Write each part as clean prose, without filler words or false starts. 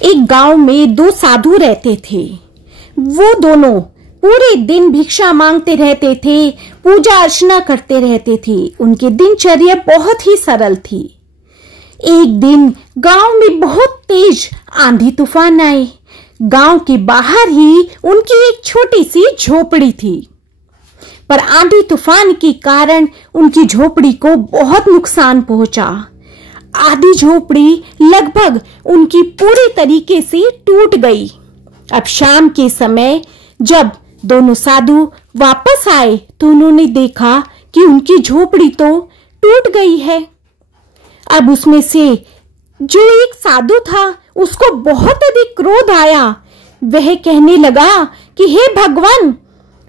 एक गांव में दो साधु रहते थे। वो दोनों पूरे दिन भिक्षा मांगते रहते थे, पूजा अर्चना करते रहते थे। उनकी दिनचर्या बहुत ही सरल थी। एक दिन गांव में बहुत तेज आंधी तूफान आए। गांव के बाहर ही उनकी एक छोटी सी झोपड़ी थी, पर आंधी तूफान के कारण उनकी झोपड़ी को बहुत नुकसान पहुंचा। आधी झोपड़ी लगभग उनकी पूरी तरीके से टूट गई। अब शाम के समय जब दोनों साधु वापस आए तो उन्होंने देखा कि उनकी झोपड़ी तो टूट गई है। अब उसमें से जो एक साधु था उसको बहुत अधिक क्रोध आया। वह कहने लगा कि हे भगवान,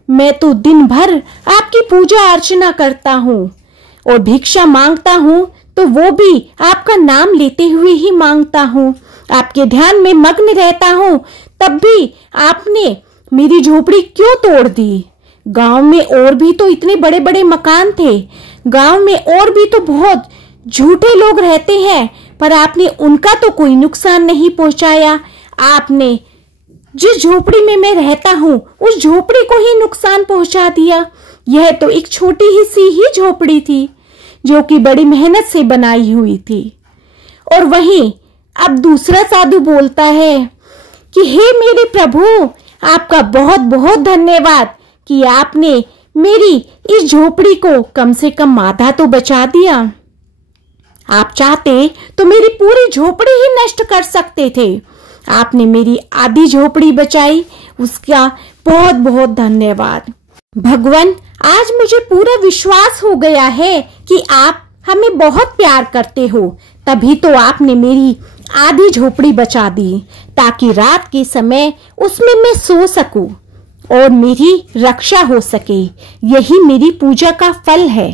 मैं तो दिन भर आपकी पूजा अर्चना करता हूँ और भिक्षा मांगता हूँ, तो वो भी आपका नाम लेते हुए ही मांगता हूँ। आपके ध्यान में मग्न रहता हूँ, तब भी आपने मेरी झोपड़ी क्यों तोड़ दी? गांव में और भी तो इतने बड़े बड़े मकान थे, गांव में और भी तो बहुत झूठे लोग रहते हैं, पर आपने उनका तो कोई नुकसान नहीं पहुंचाया। आपने जिस झोपड़ी में मैं रहता हूँ उस झोपड़ी को ही नुकसान पहुंचा दिया। यह तो एक छोटी सी ही झोपड़ी थी जो कि बड़ी मेहनत से बनाई हुई थी। और वहीं अब दूसरा साधु बोलता है कि हे मेरे प्रभु, आपका बहुत बहुत धन्यवाद कि आपने मेरी इस झोपड़ी को कम से कम आधा तो बचा दिया। आप चाहते तो मेरी पूरी झोपड़ी ही नष्ट कर सकते थे। आपने मेरी आधी झोपड़ी बचाई, उसका बहुत बहुत धन्यवाद। भगवान, आज मुझे पूरा विश्वास हो गया है कि आप हमें बहुत प्यार करते हो, तभी तो आपने मेरी आधी झोपड़ी बचा दी ताकि रात के समय उसमें मैं सो सकूं और मेरी रक्षा हो सके। यही मेरी पूजा का फल है।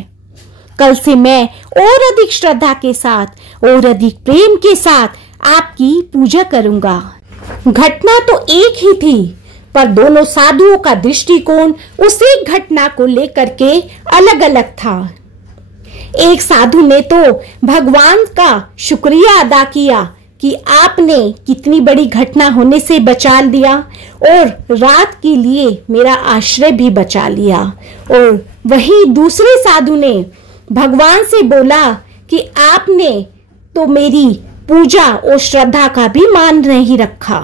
कल से मैं और अधिक श्रद्धा के साथ और अधिक प्रेम के साथ आपकी पूजा करूंगा। घटना तो एक ही थी, पर दोनों साधुओं का दृष्टिकोण उस एक घटना को लेकर के अलग अलग था। एक साधु ने तो भगवान का शुक्रिया अदा किया कि आपने कितनी बड़ी घटना होने से बचा दिया और रात के लिए मेरा आश्रय भी बचा लिया। और वही दूसरे साधु ने भगवान से बोला कि आपने तो मेरी पूजा और श्रद्धा का भी मान नहीं रखा।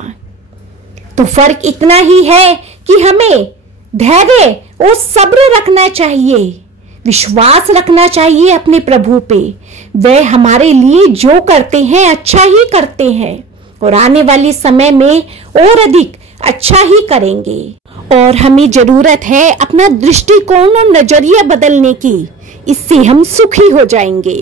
तो फर्क इतना ही है कि हमें धैर्य और सब्र रखना चाहिए, विश्वास रखना चाहिए अपने प्रभु पे। वह हमारे लिए जो करते हैं अच्छा ही करते हैं और आने वाले समय में और अधिक अच्छा ही करेंगे। और हमें जरूरत है अपना दृष्टिकोण और नजरिया बदलने की, इससे हम सुखी हो जाएंगे।